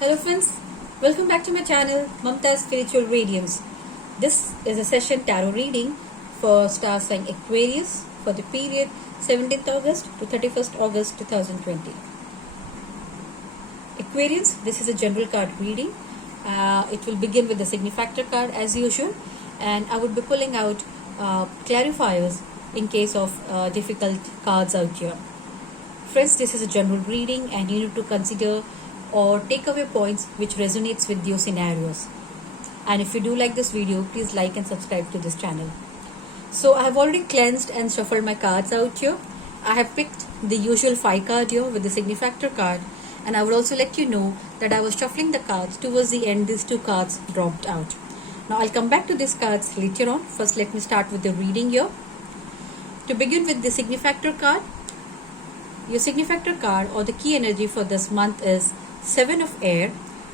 Hello friends, welcome back to my channel Mamta's Spiritual Radiance. This is a session tarot reading for star sign Aquarius for the period 17th August to 31st August 2020. Aquarians, this is a general card reading. It will begin with the Signifactor card as usual, and I would be pulling out clarifiers in case of difficult cards out here. Friends, this is a general reading and you need to consider or take away points which resonates with your scenarios. And if you do like this video, please like and subscribe to this channel. So I have already cleansed and shuffled my cards out here. I have picked the usual 5 card here with the Signifactor card, and I would also let you know that I was shuffling the cards towards the end. These 2 cards dropped out. Now I'll come back to these cards later on. First let me start with the reading here. To begin with the Signifactor card, your Signifactor card or the key energy for this month is 7 of Air,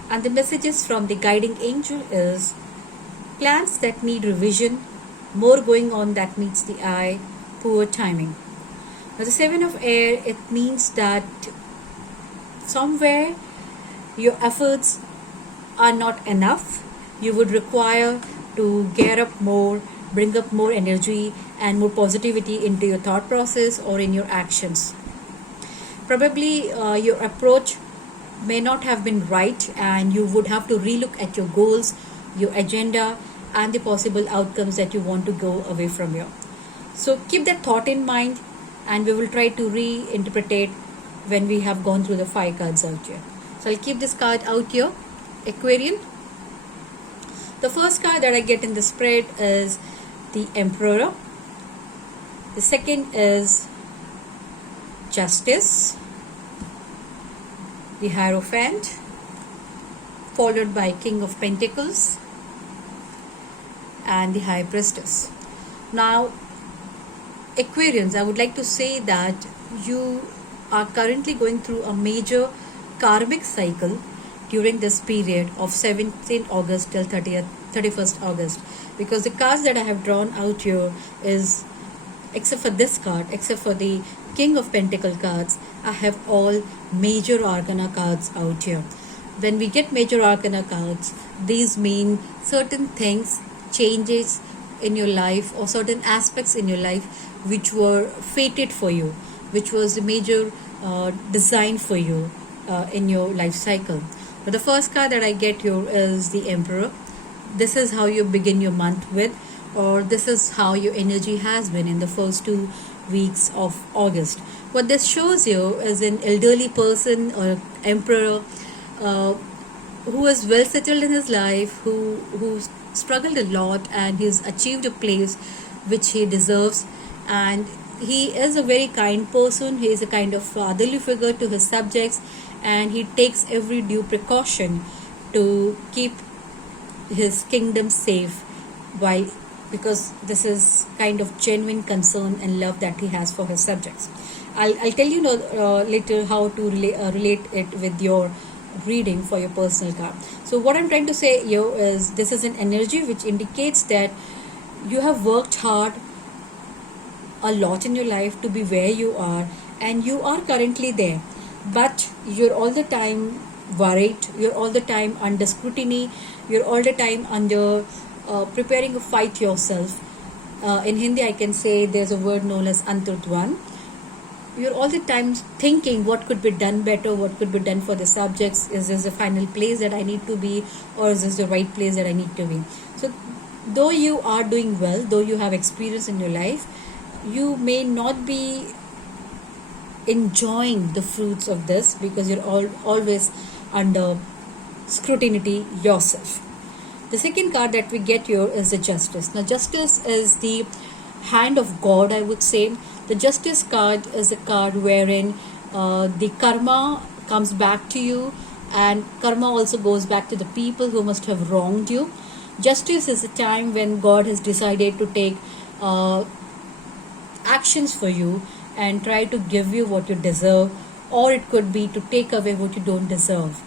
and the messages from the guiding angel is plans that need revision, more going on that meets the eye, poor timing. Now the 7 of Air, it means that somewhere your efforts are not enough. You would require to gear up more, bring up more energy and more positivity into your thought process or in your actions. Probably your approach may not have been right, and you would have to relook at your goals, your agenda, and the possible outcomes that you want to go away from here. So keep that thought in mind, and we will try to reinterpret when we have gone through the 5 cards out here. So I'll keep this card out here, Aquarian. The first card that I get in the spread is the Emperor. The second is Justice, the Hierophant, followed by King of Pentacles and the High Priestess. Now, Aquarians, I would like to say that you are currently going through a major karmic cycle during this period of 17th August till 31st August, because the cards that I have drawn out here is, except for this card, except for the King of Pentacle cards, I have all major arcana cards out here. When we get major arcana cards, these mean certain things, changes in your life or certain aspects in your life which were fated for you, which was the major design for you in your life cycle. But the first card that I get here is the Emperor. This is how you begin your month with, or this is how your energy has been in the first 2 weeks of August. What this shows you is an elderly person or emperor who is well settled in his life, who struggled a lot, and he's achieved a place which he deserves, and he is a very kind person. He is a kind of fatherly figure to his subjects, and he takes every due precaution to keep his kingdom safe, while because this is kind of genuine concern and love that he has for his subjects. I'll tell you later how to relate it with your reading for your personal card. So what I'm trying to say here is, this is an energy which indicates that you have worked hard a lot in your life to be where you are, and you are currently there, but you're all the time worried, you're all the time under scrutiny, you're all the time under preparing to fight yourself. In Hindi I can say there's a word known as Anturdwan. You're all the time thinking what could be done better, what could be done for the subjects. Is this the final place that I need to be, or is this the right place that I need to be? So though you are doing well, though you have experience in your life, you may not be enjoying the fruits of this because you're always under scrutiny yourself. The second card that we get here is the Justice. Now Justice is the hand of God, I would say. The Justice card is a card wherein the karma comes back to you, and karma also goes back to the people who must have wronged you. Justice is a time when God has decided to take actions for you and try to give you what you deserve, or it could be to take away what you don't deserve.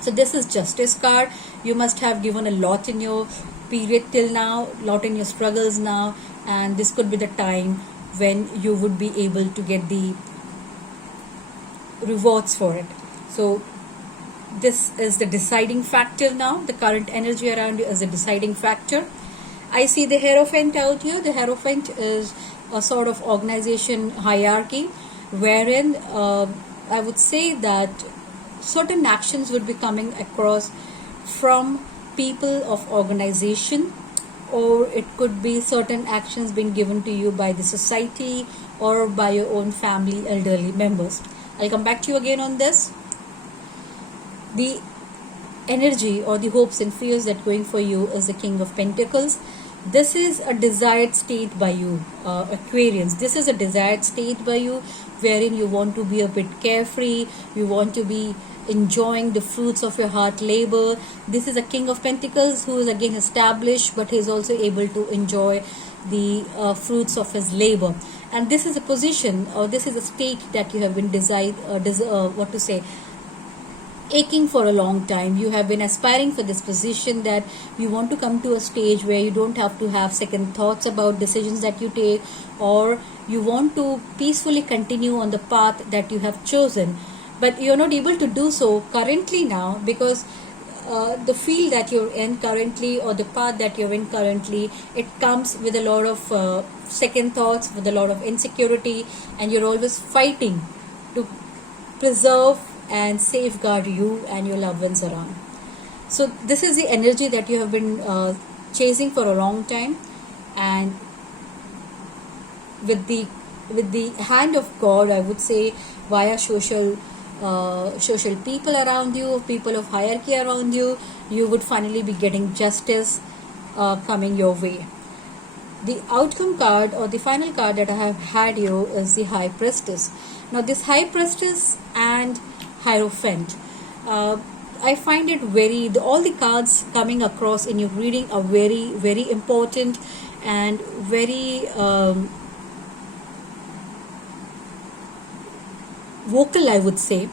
So this is Justice card. You must have given a lot in your period till now, lot in your struggles now, and this could be the time when you would be able to get the rewards for it. So this is the deciding factor now. The current energy around you is a deciding factor. I see the Hierophant out here. The Hierophant is a sort of organization hierarchy wherein I would say that certain actions would be coming across from people of organization, or it could be certain actions being given to you by the society or by your own family elderly members. I'll come back to you again on this. The energy or the hopes and fears that going for you is the King of Pentacles. This is a desired state by you, Aquarians. This is a desired state by you wherein you want to be a bit carefree, you want to be enjoying the fruits of your hard labor. This is a King of Pentacles who is again established, but he is also able to enjoy the fruits of his labor. And this is a position, or this is a state that you have been aching for a long time. You have been aspiring for this position, that you want to come to a stage where you don't have to have second thoughts about decisions that you take, or you want to peacefully continue on the path that you have chosen, but you're not able to do so currently now because the field that you're in currently, or the path that you're in currently, it comes with a lot of second thoughts, with a lot of insecurity, and you're always fighting to preserve and safeguard you and your loved ones around. So this is the energy that you have been chasing for a long time, and with the hand of God, I would say, via social people around you, people of hierarchy around you, you would finally be getting justice coming your way. The outcome card, or the final card that I have had you, is the High Priestess. Now this High Priestess and Hierophant, I find it all the cards coming across in your reading are very, very important and very vocal, I would say.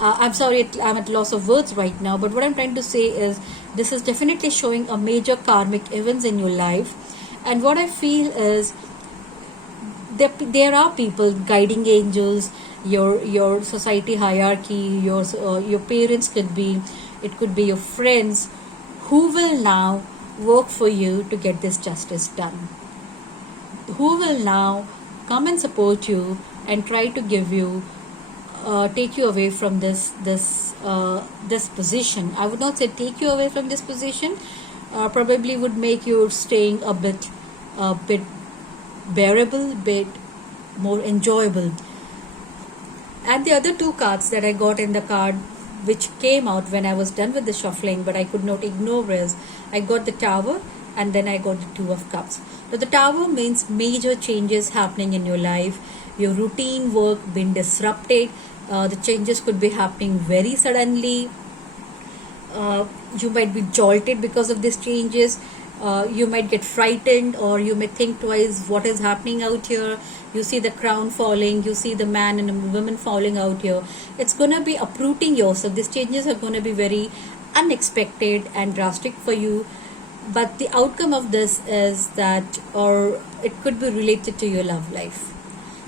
I'm sorry, I'm at loss of words right now, but what I'm trying to say is this is definitely showing a major karmic events in your life. And what I feel is there are people, guiding angels, your society hierarchy, your parents could be, it could be your friends, who will now work for you to get this justice done, who will now come and support you and try to give you take you away from this position. I would not say take you away from this position, probably would make you staying a bit bearable, bit more enjoyable. And the other two cards that I got in the card, which came out when I was done with the shuffling, but I could not ignore, is I got the Tower and then I got the Two of Cups. Now the Tower means major changes happening in your life, your routine work being disrupted. The changes could be happening very suddenly. You might be jolted because of these changes. You might get frightened, or you may think twice, what is happening out here? You see the crown falling, you see the man and the woman falling out here. It's going to be uprooting yourself. These changes are going to be very unexpected and drastic for you. But the outcome of this is that, or it could be related to your love life.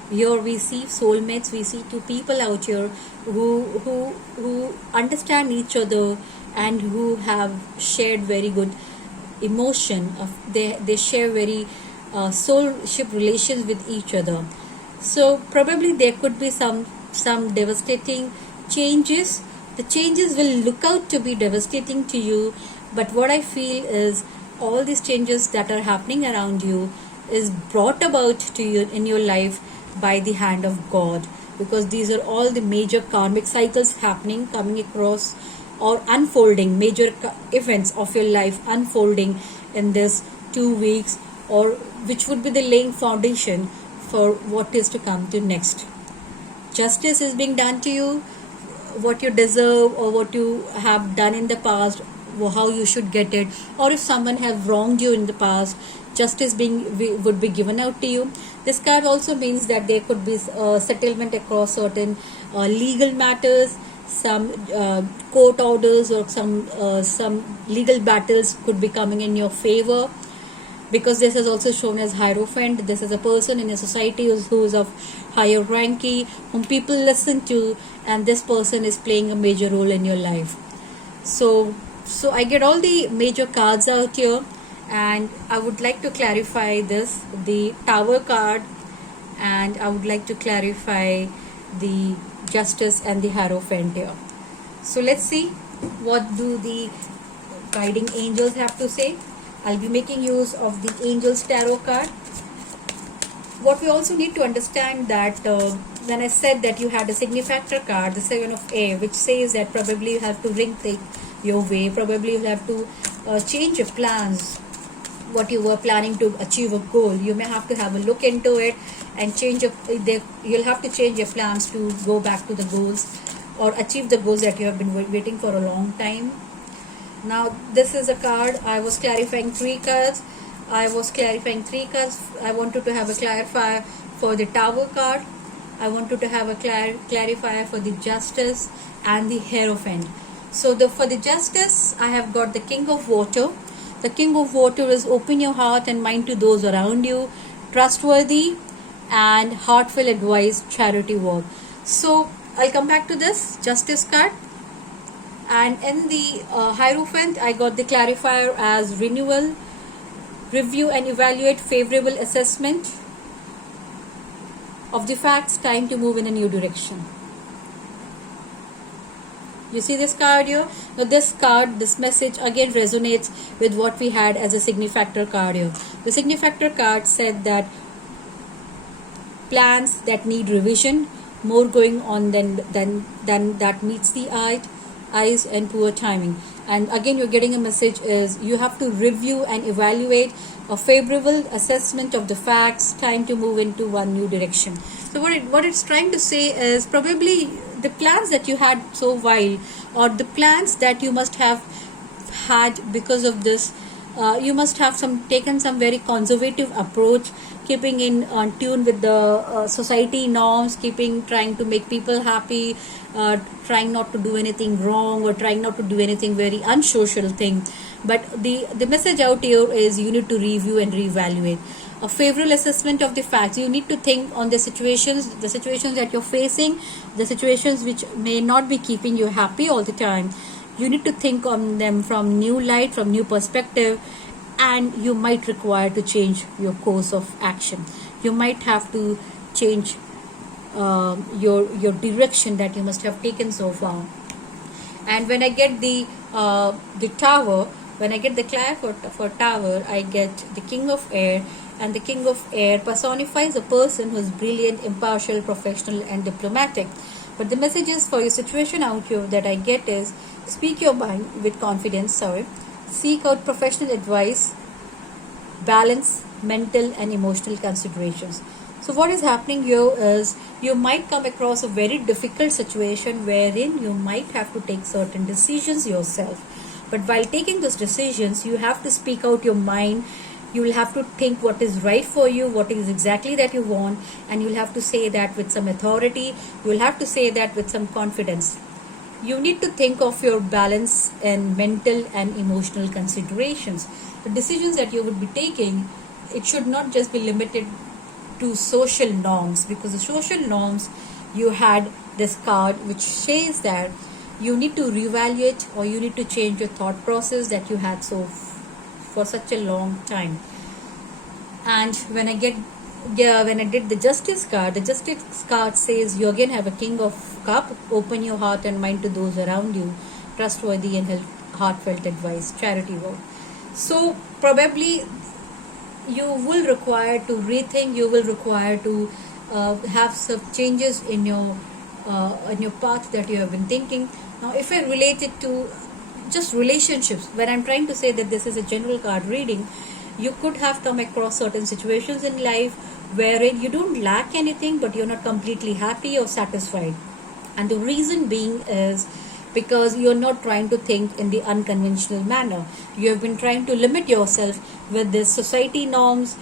Here we see soulmates, we see two people out here who understand each other and who have shared very good emotion. They share very soulship relations with each other. So probably there could be some devastating changes. The changes will look out to be devastating to you, but what I feel is all these changes that are happening around you is brought about to you in your life by the hand of God, because these are all the major karmic cycles happening, coming across, or unfolding, major events of your life unfolding in this 2 weeks, or which would be the laying foundation for what is to come to next. Justice is being done to you, what you deserve or what you have done in the past, how you should get it, or if someone have wronged you in the past, justice would be given out to you. This card also means that there could be settlement across certain legal matters, some court orders, or some legal battles could be coming in your favor, because this is also shown as Hierophant. This is a person in a society who is of higher ranking, whom people listen to, and this person is playing a major role in your life. So I get all the major cards out here, and I would like to clarify this, the Tower card, and I would like to clarify the Justice and the Hierophant here. So let's see what do the guiding angels have to say. I'll be making use of the Angels Tarot card. What we also need to understand that when I said that you had a signifactor card, the Seven of Air, which says that probably you have to rethink your way, probably you have to change your plans, what you were planning to achieve a goal. You may have to have a look into it and you'll have to change your plans to go back to the goals or achieve the goals that you have been waiting for a long time. Now this is a card. I was clarifying three cards. I wanted to have a clarifier for the Tower card. I wanted to have a clarifier for the Justice and the Hierophant. So for the Justice, I have got the King of Water. The King of Water is open your heart and mind to those around you, trustworthy, and heartfelt advice, charity work. So I'll come back to this Justice card. And in the Hierophant, I got the clarifier as renewal, review and evaluate, favorable assessment of the facts, time to move in a new direction. You see this card here? Now this message again resonates with what we had as a signifactor card here. The signifactor card said that plans that need revision, more going on than that meets the eyes and poor timing. And again, you're getting a message is you have to review and evaluate, a favorable assessment of the facts, time to move into one new direction. So what it's trying to say is probably the plans that you had so while, or the plans that you must have had because of this, you must have taken some very conservative approach, keeping in tune with the society norms, trying to make people happy, trying not to do anything wrong or trying not to do anything very unsocial thing. But the message out here is you need to review and reevaluate. A favorable assessment of the facts. You need to think on the situations that you're facing, the situations which may not be keeping you happy all the time. You need to think on them from new light, from new perspective, and you might require to change your course of action. You might have to change your direction that you must have taken so far. And when I get the Tower, when I get the clair for Tower, I get the King of Air, and the King of Air personifies a person who is brilliant, impartial, professional, and diplomatic. But the messages for your situation out here that I get is speak your mind with confidence, seek out professional advice, balance mental and emotional considerations. So what is happening here is you might come across a very difficult situation wherein you might have to take certain decisions yourself. But while taking those decisions, you have to speak out your mind. You will have to think what is right for you, what is exactly that you want, and you'll have to say that with some authority. You will have to say that with some confidence. You need to think of your balance and mental and emotional considerations. The decisions that you would be taking, it should not just be limited to social norms, because the social norms, you had this card which says that you need to reevaluate or you need to change your thought process that you had for such a long time. And when I did the Justice card, the Justice card says you again have a King of Cup, open your heart and mind to those around you, trustworthy and heartfelt advice, charity work. So probably you will require to rethink, you will require to have some changes in your path that you have been thinking. Now if I relate it to just relationships, when I'm trying to say that this is a general card reading, you could have come across certain situations in life wherein you don't lack anything but you're not completely happy or satisfied. And the reason being is because you're not trying to think in the unconventional manner. You have been trying to limit yourself with this society norms.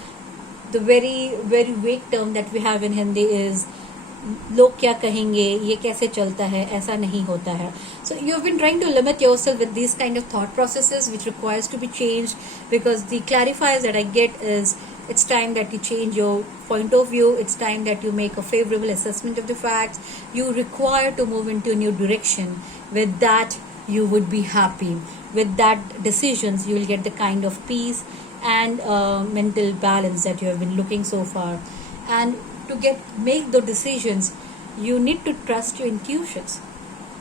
The very very vague term that we have in Hindi is लोग क्या कहेंगे, ये कैसे चलता है, ऐसा नहीं होता है. So you have been trying to limit yourself with these kind of thought processes which requires to be changed, because the clarifiers that I get is it's time that you change your point of view. It's time that you make a favorable assessment of the facts. You require to move into a new direction with that you would be happy. With that decisions, you will get the kind of peace and mental balance that you have been looking so far. And to make the decisions, you need to trust your intuitions.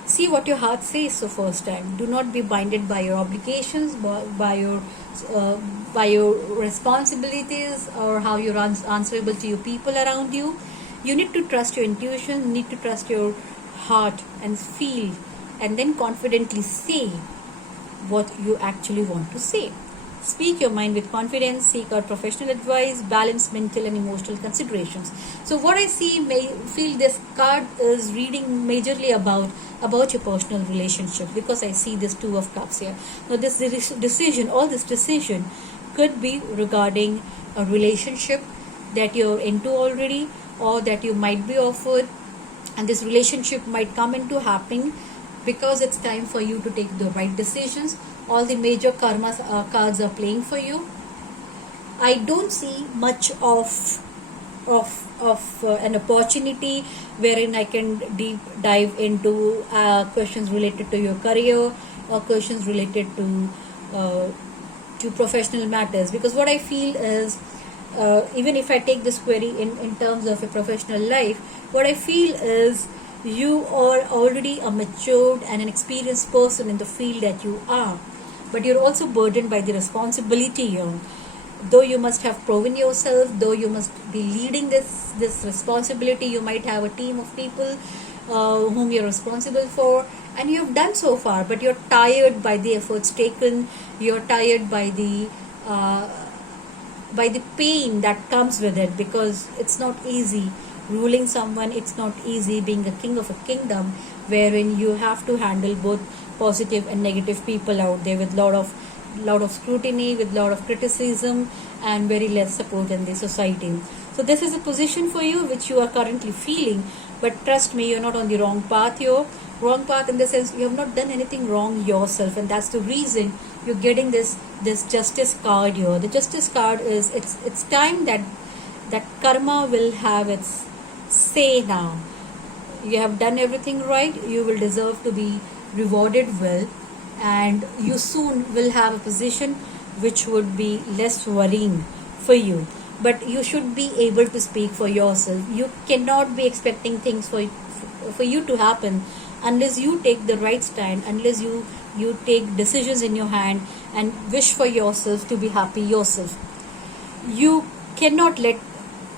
See what your heart says the first time. Do not be binded by your obligations, uh, by your responsibilities, or how you're answerable to your people around you. You need to trust your intuition, you need to trust your heart and feel, and then confidently say what you actually want to say. Speak your mind with confidence, seek out professional advice, balance mental and emotional considerations. So what I feel this card is reading majorly about your personal relationship, because I see this Two of Cups here. Now this decision could be regarding a relationship that you're into already, or that you might be offered, and this relationship might come into happening because it's time for you to take the right decisions. All the major karma cards are playing for you. I don't see much of an opportunity wherein I can deep dive into questions related to your career, or questions related to professional matters, because what I feel is, even if I take this query in terms of a professional life, what I feel is you are already a matured and an experienced person in the field that you are, but you're also burdened by the responsibility here. Though you must have proven yourself, though you must be leading this responsibility, you might have a team of people whom you're responsible for, and you've done so far, but you're tired by the efforts taken, you're tired by the pain that comes with it, because it's not easy ruling someone. It's not easy being a king of a kingdom, wherein you have to handle both positive and negative people out there, with lot of scrutiny, with lot of criticism, and very less support in the society. So this is a position for you which you are currently feeling, but trust me, you're not on the wrong path here. Wrong path in the sense you have not done anything wrong yourself, and that's the reason you're getting this Justice card here. The Justice card is, it's time that karma will have its say now. You have done everything right, you will deserve to be rewarded well, and you soon will have a position which would be less worrying for you. But you should be able to speak for yourself. You cannot be expecting things for you to happen unless you take the right stand, unless you take decisions in your hand and wish for yourself to be happy yourself. You cannot let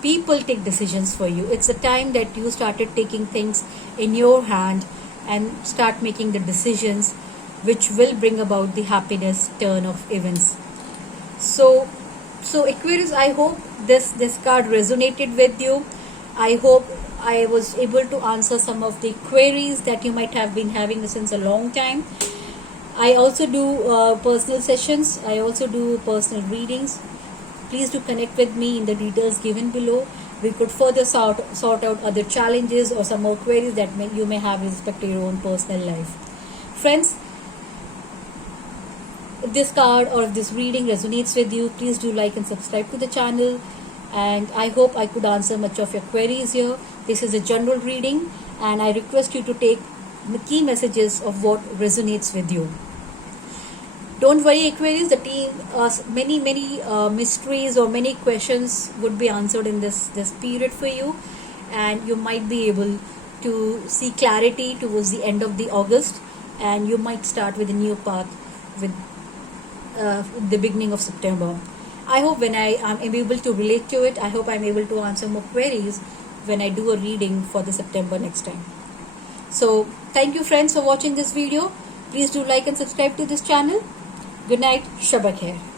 people take decisions for you. It's the time that you started taking things in your hand and start making the decisions which will bring about the happiness turn of events. So Aquarius, I hope this card resonated with you. I hope I was able to answer some of the queries that you might have been having since a long time. I also do personal sessions. I also do personal readings. Please do connect with me in the details given below. We could further sort out other challenges or some more queries that you may have with respect to your own personal life. Friends, if this card or if this reading resonates with you, please do like and subscribe to the channel. And I hope I could answer much of your queries here. This is a general reading, and I request you to take the key messages of what resonates with you. Don't worry, Aquarius, the team, many mysteries or many questions would be answered in this period for you, and you might be able to see clarity towards the end of the August, and you might start with a new path with the beginning of September. I hope when I am able to relate to it, I hope I'm able to answer more queries when I do a reading for the September next time. So thank you friends for watching this video. Please do like and subscribe to this channel. Good night. Shabak Khair.